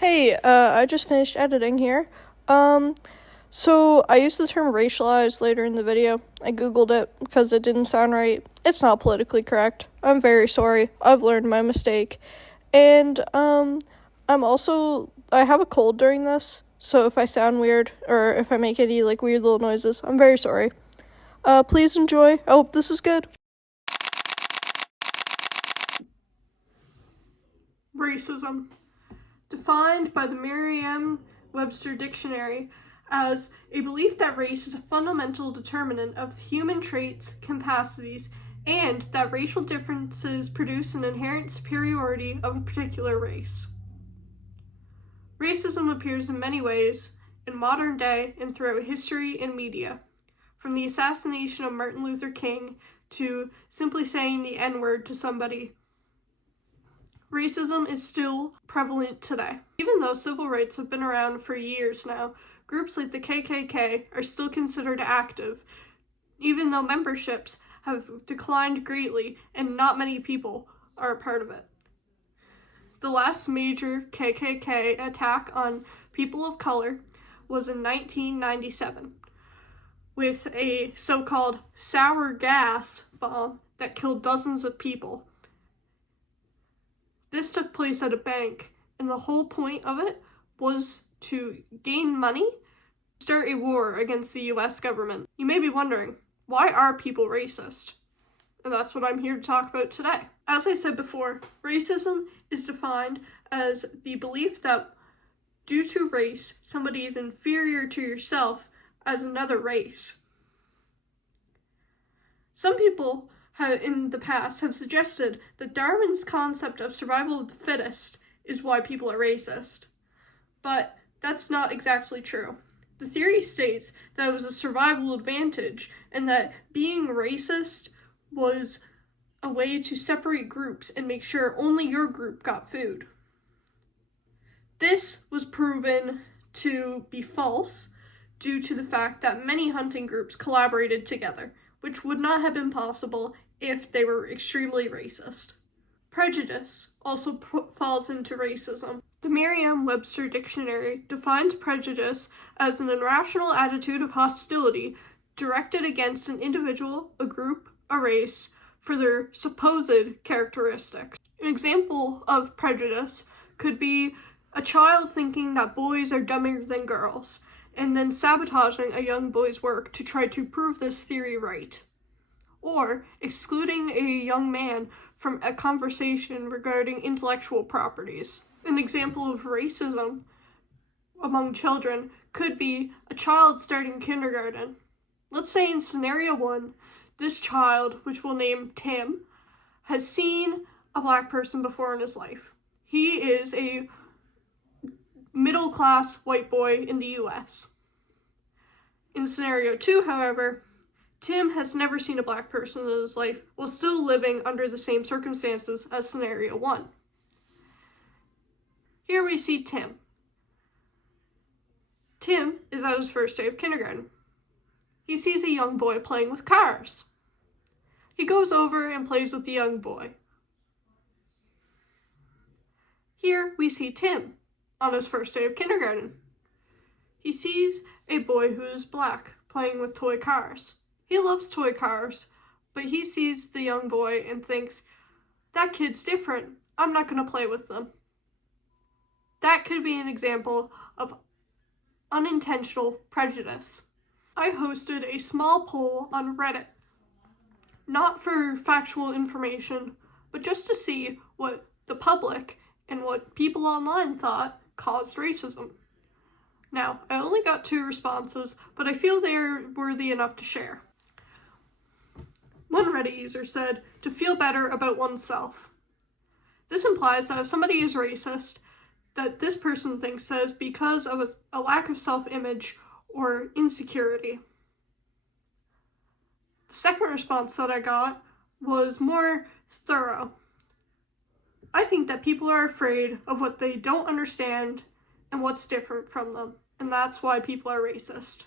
Hey, I just finished editing here. So I used the term racialized later in the video. I googled it because it didn't sound right. It's not politically correct. I'm very sorry. I've learned my mistake. And, I have a cold during this, so if I sound weird, or if I make any, weird little noises, I'm very sorry. Please enjoy. I hope this is good. Racism. Defined by the Merriam-Webster Dictionary as a belief that race is a fundamental determinant of human traits, capacities, and that racial differences produce an inherent superiority of a particular race. Racism appears in many ways in modern day and throughout history and media, from the assassination of Martin Luther King to simply saying the N-word to somebody. Racism is still prevalent today. Even though civil rights have been around for years now, groups like the KKK are still considered active, even though memberships have declined greatly and not many people are a part of it. The last major KKK attack on people of color was in 1997, with a so-called sour gas bomb that killed dozens of people. This took place at a bank, and the whole point of it was to gain money, start a war against the US government. You may be wondering, why are people racist? And that's what I'm here to talk about today. As I said before, racism is defined as the belief that due to race, somebody is inferior to yourself as another race. Some people in the past have suggested that Darwin's concept of survival of the fittest is why people are racist. But that's not exactly true. The theory states that it was a survival advantage and that being racist was a way to separate groups and make sure only your group got food. This was proven to be false due to the fact that many hunting groups collaborated together, which would not have been possible if they were extremely racist. Prejudice also falls into racism. The Merriam-Webster Dictionary defines prejudice as an irrational attitude of hostility directed against an individual, a group, a race, for their supposed characteristics. An example of prejudice could be a child thinking that boys are dumber than girls, and then sabotaging a young boy's work to try to prove this theory right. Or excluding a young man from a conversation regarding intellectual properties. An example of racism among children could be a child starting kindergarten. Let's say in scenario 1, this child, which we'll name Tim, has seen a black person before in his life. He is a middle-class white boy in the US. In scenario 2, however, Tim has never seen a black person in his life while still living under the same circumstances as scenario 1. Here we see Tim. Tim is at his first day of kindergarten. He sees a young boy playing with cars. He goes over and plays with the young boy. Here we see Tim on his first day of kindergarten. He sees a boy who is black playing with toy cars. He loves toy cars, but he sees the young boy and thinks, that kid's different. I'm not going to play with them. That could be an example of unintentional prejudice. I hosted a small poll on Reddit, not for factual information, but just to see what the public and what people online thought caused racism. Now, I only got 2 responses, but I feel they're worthy enough to share. One Reddit user said, to feel better about oneself. This implies that if somebody is racist, that this person thinks that it's because of a lack of self-image or insecurity. The second response that I got was more thorough. I think that people are afraid of what they don't understand and what's different from them, and that's why people are racist.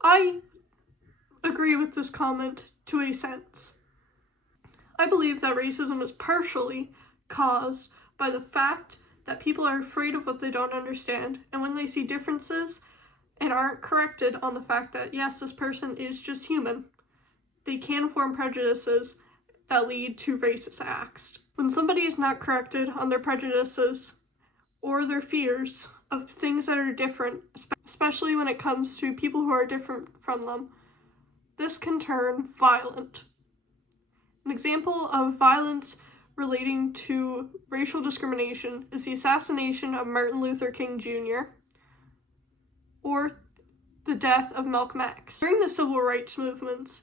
I agree with this comment to a sense. I believe that racism is partially caused by the fact that people are afraid of what they don't understand, and when they see differences and aren't corrected on the fact that, yes, this person is just human, they can form prejudices that lead to racist acts. When somebody is not corrected on their prejudices or their fears of things that are different, especially when it comes to people who are different from them, this can turn violent. An example of violence relating to racial discrimination is the assassination of Martin Luther King Jr. or the death of Malcolm X. During the civil rights movements,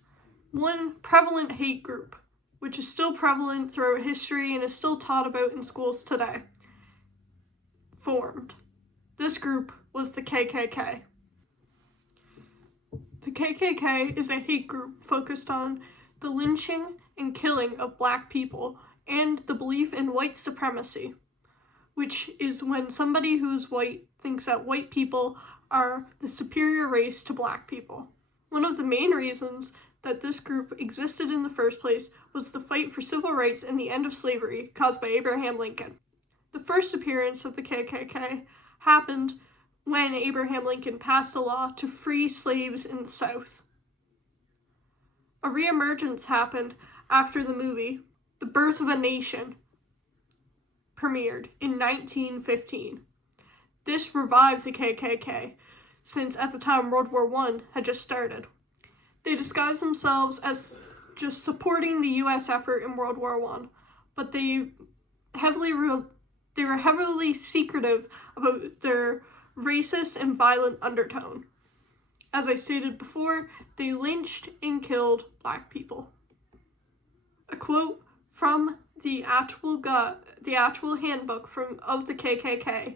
one prevalent hate group, which is still prevalent throughout history and is still taught about in schools today, formed. This group was the KKK. The KKK is a hate group focused on the lynching and killing of Black people and the belief in white supremacy, which is when somebody who's white thinks that white people are the superior race to Black people. One of the main reasons that this group existed in the first place was the fight for civil rights and the end of slavery caused by Abraham Lincoln. The first appearance of the KKK happened when Abraham Lincoln passed a law to free slaves in the South. A reemergence happened after the movie The Birth of a Nation premiered in 1915. This revived the KKK, since at the time World War I had just started. They disguised themselves as just supporting the U.S. effort in World War I, but they were heavily secretive about their racist and violent undertone. As I stated before, they lynched and killed Black people. A quote from the actual handbook of the KKK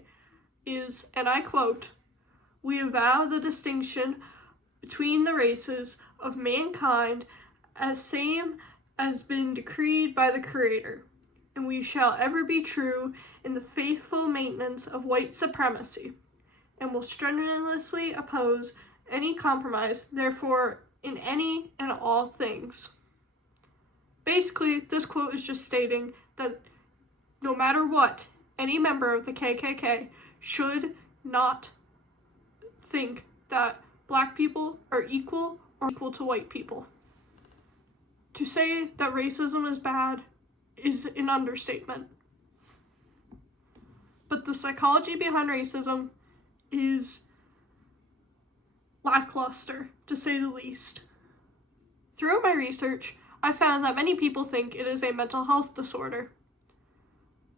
is, and I quote, "We avow the distinction between the races of mankind as same as been decreed by the Creator, and we shall ever be true in the faithful maintenance of white supremacy, and will strenuously oppose any compromise, therefore, in any and all things." Basically, this quote is just stating that no matter what, any member of the KKK should not think that Black people are equal or equal to white people. To say that racism is bad is an understatement. But the psychology behind racism is lackluster, to say the least. Throughout my research, I found that many people think it is a mental health disorder,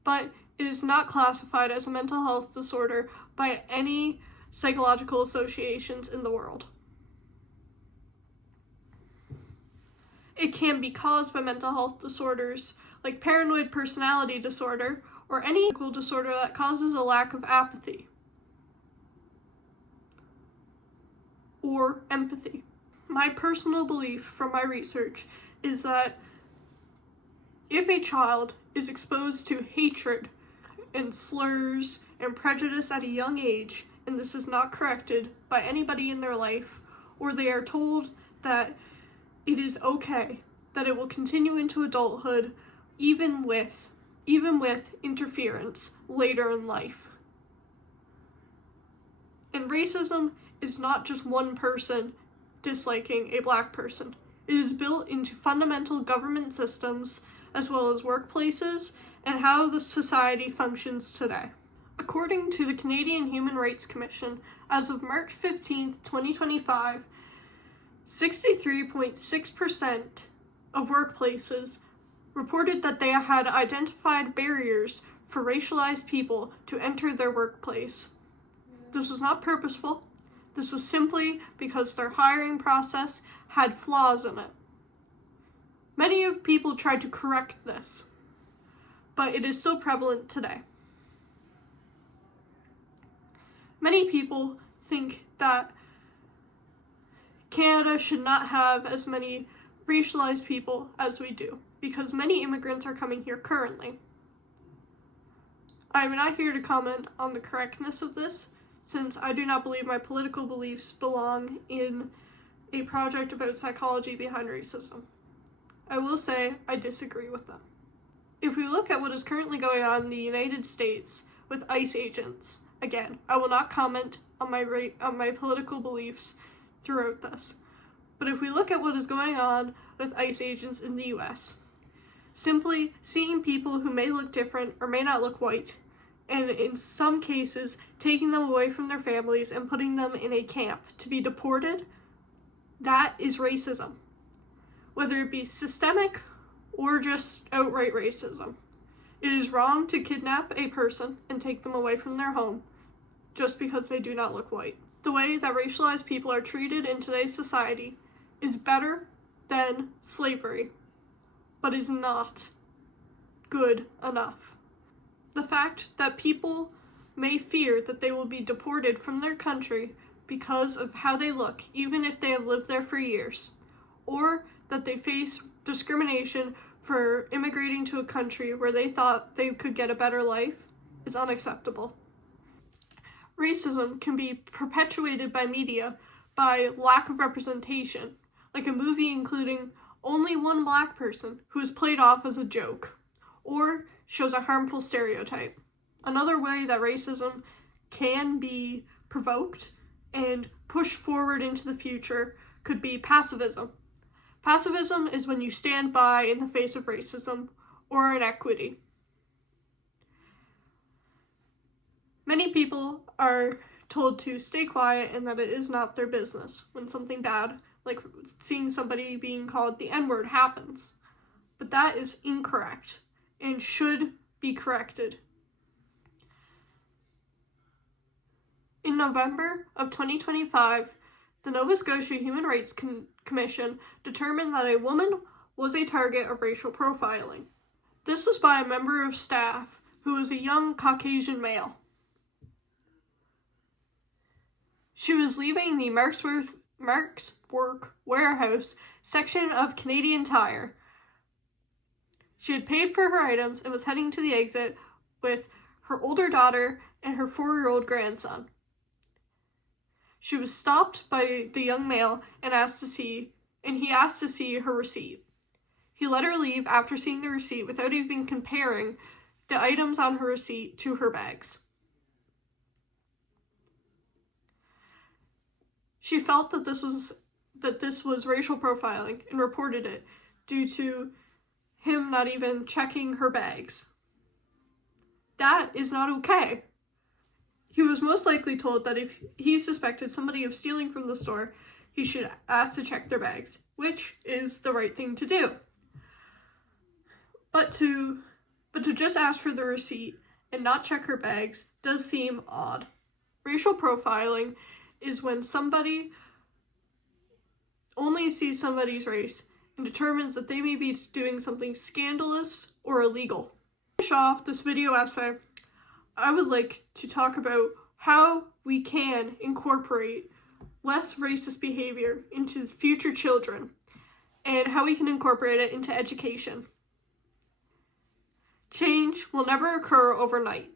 but it is not classified as a mental health disorder by any psychological associations in the world. It can be caused by mental health disorders like paranoid personality disorder or any mental disorder that causes a lack of apathy or empathy. My personal belief from my research is that if a child is exposed to hatred and slurs and prejudice at a young age, and this is not corrected by anybody in their life, or they are told that it is okay, that it will continue into adulthood, even with interference later in life. And racism is not just one person disliking a Black person. It is built into fundamental government systems, as well as workplaces, and how the society functions today. According to the Canadian Human Rights Commission, as of March 15th, 2025, 63.6% of workplaces reported that they had identified barriers for racialized people to enter their workplace. This was not purposeful. This was simply because their hiring process had flaws in it. Many of people tried to correct this, but it is still prevalent today. Many people think that Canada should not have as many racialized people as we do, because many immigrants are coming here currently. I am not here to comment on the correctness of this, since I do not believe my political beliefs belong in a project about psychology behind racism. I will say I disagree with them. If we look at what is currently going on in the United States with ICE agents. Again, I will not comment on my political beliefs throughout this. But if we look at what is going on with ICE agents in the US, simply seeing people who may look different or may not look white, and in some cases taking them away from their families and putting them in a camp to be deported, that is racism. Whether it be systemic or just outright racism. It is wrong to kidnap a person and take them away from their home just because they do not look white. The way that racialized people are treated in today's society is better than slavery, but is not good enough. The fact that people may fear that they will be deported from their country because of how they look, even if they have lived there for years, or that they face discrimination for immigrating to a country where they thought they could get a better life, is unacceptable. Racism can be perpetuated by media by lack of representation, like a movie including only one black person who is played off as a joke, or shows a harmful stereotype. Another way that racism can be provoked and pushed forward into the future could be pacifism. Pacifism is when you stand by in the face of racism or inequity. Many people are told to stay quiet and that it is not their business when something bad, like seeing somebody being called the N-word, happens. But that is incorrect and should be corrected. In November of 2025, the Nova Scotia Human Rights Commission determined that a woman was a target of racial profiling. This was by a member of staff who was a young Caucasian male. She was leaving the Mark's Work warehouse section of Canadian Tire. She had paid for her items and was heading to the exit with her older daughter and her 4-year-old grandson. She was stopped by the young male and he asked to see her receipt. He let her leave after seeing the receipt without even comparing the items on her receipt to her bags. She felt that this was racial profiling and reported it due to him not even checking her bags. That is not okay. He was most likely told that if he suspected somebody of stealing from the store, he should ask to check their bags, which is the right thing to do. But to just ask for the receipt and not check her bags does seem odd. Racial profiling is when somebody only sees somebody's race and determines that they may be doing something scandalous or illegal. To finish off this video essay, I would like to talk about how we can incorporate less racist behavior into future children and how we can incorporate it into education. Change will never occur overnight.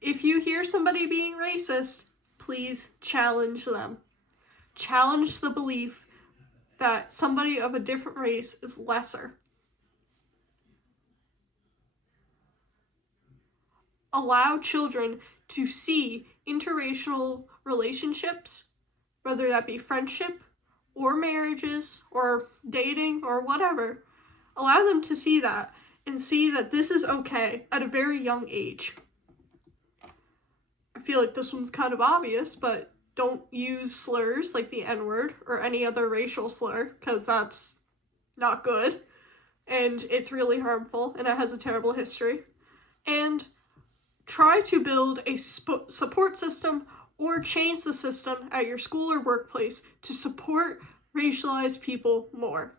If you hear somebody being racist, please challenge them. Challenge the belief that somebody of a different race is lesser. Allow children to see interracial relationships, whether that be friendship or marriages or dating or whatever. Allow them to see that and see that this is okay at a very young age. I feel like this one's kind of obvious, but don't use slurs like the N-word or any other racial slur, because that's not good and it's really harmful and it has a terrible history. And try to build a support system or change the system at your school or workplace to support racialized people more.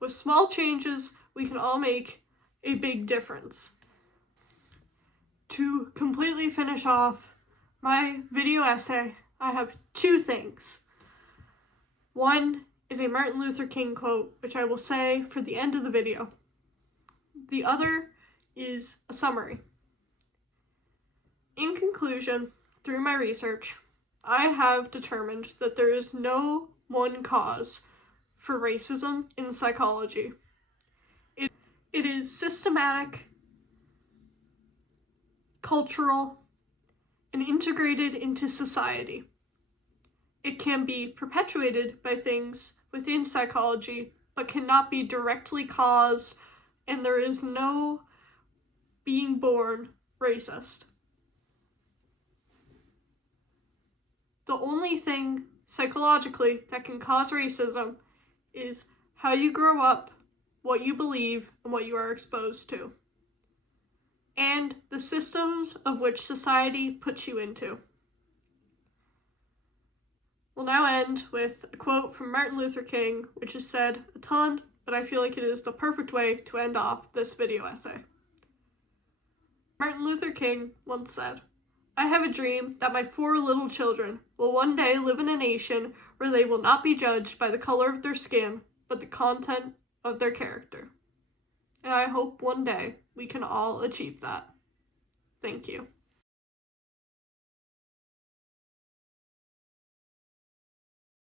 With small changes, we can all make a big difference. To completely finish off my video essay, I have 2 things. One is a Martin Luther King quote, which I will say for the end of the video. The other is a summary. In conclusion, through my research, I have determined that there is no one cause for racism in psychology. It is systematic cultural, and integrated into society. It can be perpetuated by things within psychology, but cannot be directly caused, and there is no being born racist. The only thing psychologically that can cause racism is how you grow up, what you believe, and what you are exposed to, and the systems of which society puts you into. We'll now end with a quote from Martin Luther King, which is said a ton, but I feel like it is the perfect way to end off this video essay. Martin Luther King once said, "I have a dream that my 4 little children will one day live in a nation where they will not be judged by the color of their skin, but the content of their character." And I hope one day we can all achieve that. Thank you.